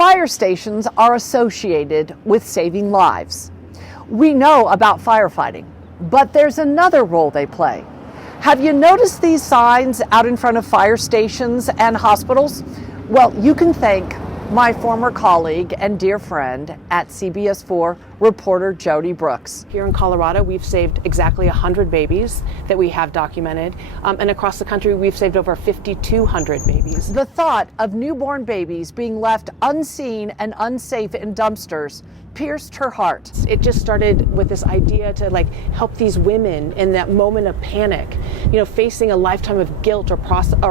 Fire stations are associated with saving lives. We know about firefighting, but there's another role they play. Have you noticed these signs out in front of fire stations and hospitals? Well, you can thank my former colleague and dear friend at CBS4, reporter Jodi Brooks. Here in Colorado, we've saved exactly 100 babies that we have documented. And across the country, we've saved over 5,200 babies. The thought of newborn babies being left unseen and unsafe in dumpsters pierced her heart. It just started with this idea to help these women in that moment of panic, facing a lifetime of guilt or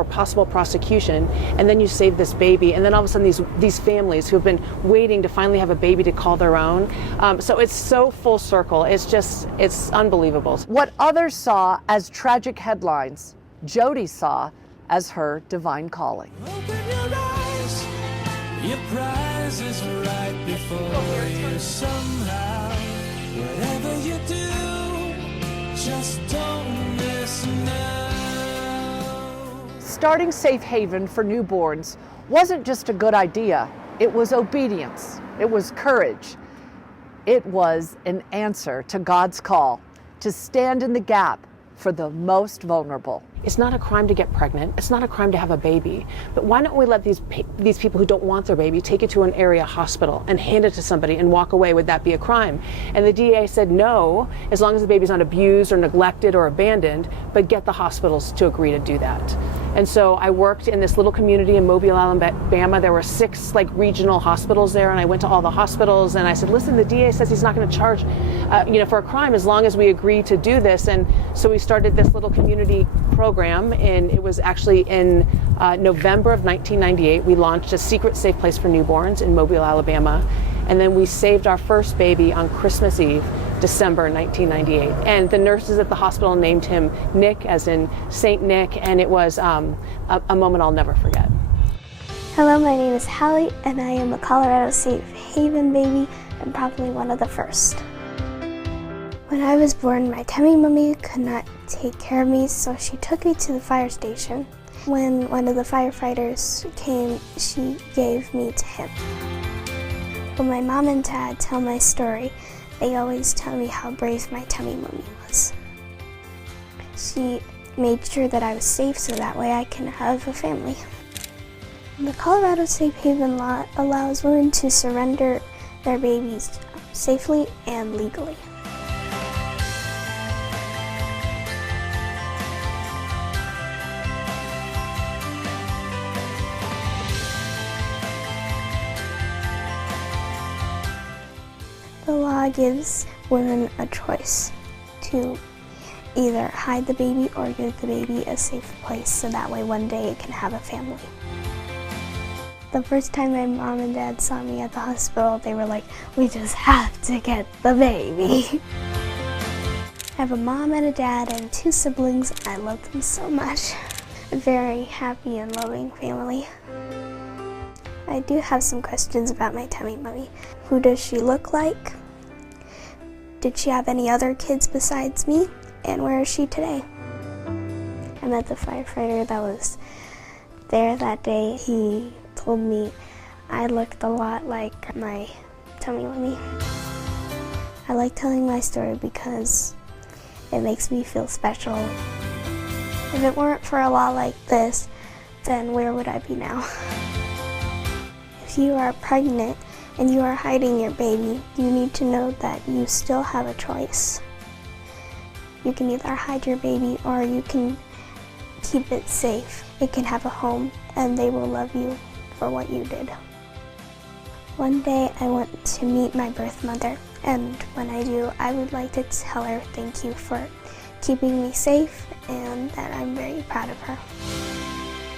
possible prosecution, and then you save this baby, and then all of a sudden these families who have been waiting to finally have a baby to call their own. So it's so full circle. It's unbelievable. What others saw as tragic headlines, Jodi saw as her divine calling. Open your eyes, your prize is right before you somehow. Whatever you do, just don't miss now. Starting Safe Haven for newborns wasn't just a good idea. It was obedience. It was courage. It was an answer to God's call to stand in the gap for the most vulnerable. It's not a crime to get pregnant. It's not a crime to have a baby. But why don't we let these people who don't want their baby take it to an area hospital and hand it to somebody and walk away? Would that be a crime? And the DA said no, as long as the baby's not abused or neglected or abandoned, but get the hospitals to agree to do that. And so I worked in this little community in Mobile, Alabama. There were 6 regional hospitals there, and I went to all the hospitals and I said, listen, the DA says he's not going to charge for a crime as long as we agree to do this. And so we started this little community program, and it was actually in November of 1998. We launched a secret safe place for newborns in Mobile, Alabama, and then we saved our first baby on Christmas Eve, December 1998. And the nurses at the hospital named him Nick, as in Saint Nick, and it was a moment I'll never forget. Hello, my name is Hallie, and I am a Colorado Safe Haven baby, and probably one of the first. When I was born, my tummy mummy could not take care of me, so she took me to the fire station. When one of the firefighters came, she gave me to him. When my mom and dad tell my story, they always tell me how brave my tummy mummy was. She made sure that I was safe so that way I can have a family. The Colorado Safe Haven law allows women to surrender their babies safely and legally. The law gives women a choice to either hide the baby or give the baby a safe place so that way one day it can have a family. The first time my mom and dad saw me at the hospital, they were like, we just have to get the baby. I have a mom and a dad and 2 siblings. I love them so much. A very happy and loving family. I do have some questions about my tummy mummy. Who does she look like? Did she have any other kids besides me? And where is she today? I met the firefighter that was there that day. He told me I looked a lot like my tummy mummy. I like telling my story because it makes me feel special. If it weren't for a law like this, then where would I be now? If you are pregnant and you are hiding your baby, you need to know that you still have a choice. You can either hide your baby or you can keep it safe. It can have a home and they will love you for what you did. One day I want to meet my birth mother, and when I do, I would like to tell her thank you for keeping me safe and that I'm very proud of her.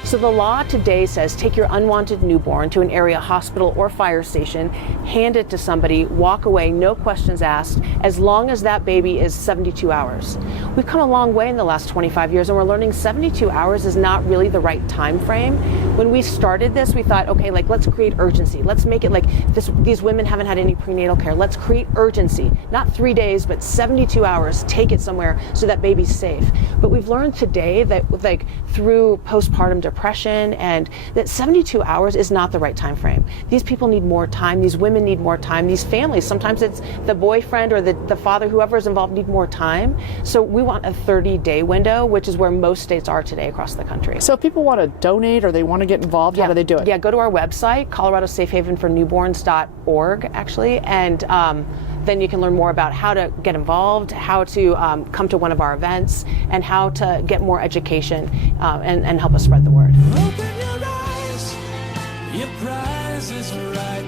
So the law today says take your unwanted newborn to an area hospital or fire station, hand it to somebody, walk away, no questions asked, as long as that baby is 72 hours. We've come a long way in the last 25 years, and we're learning 72 hours is not really the right time frame. When we started this, we thought, okay, let's create urgency. Let's make it like these women haven't had any prenatal care. Let's create urgency. Not 3 days, but 72 hours. Take it somewhere so that baby's safe. But we've learned today that through postpartum depression, depression, and that 72 hours is not the right time frame. These people need more time. These women need more time. These families, sometimes it's the boyfriend or the father, whoever is involved, need more time. So we want a 30-day window, which is where most states are today across the country. So if people want to donate or they want to get involved, how do they do it? Yeah, go to our website, coloradosafehavenfornewborns.org, actually, and then you can learn more about how to get involved, how to come to one of our events, and how to get more education and help us spread the word. Open your eyes, your prize is right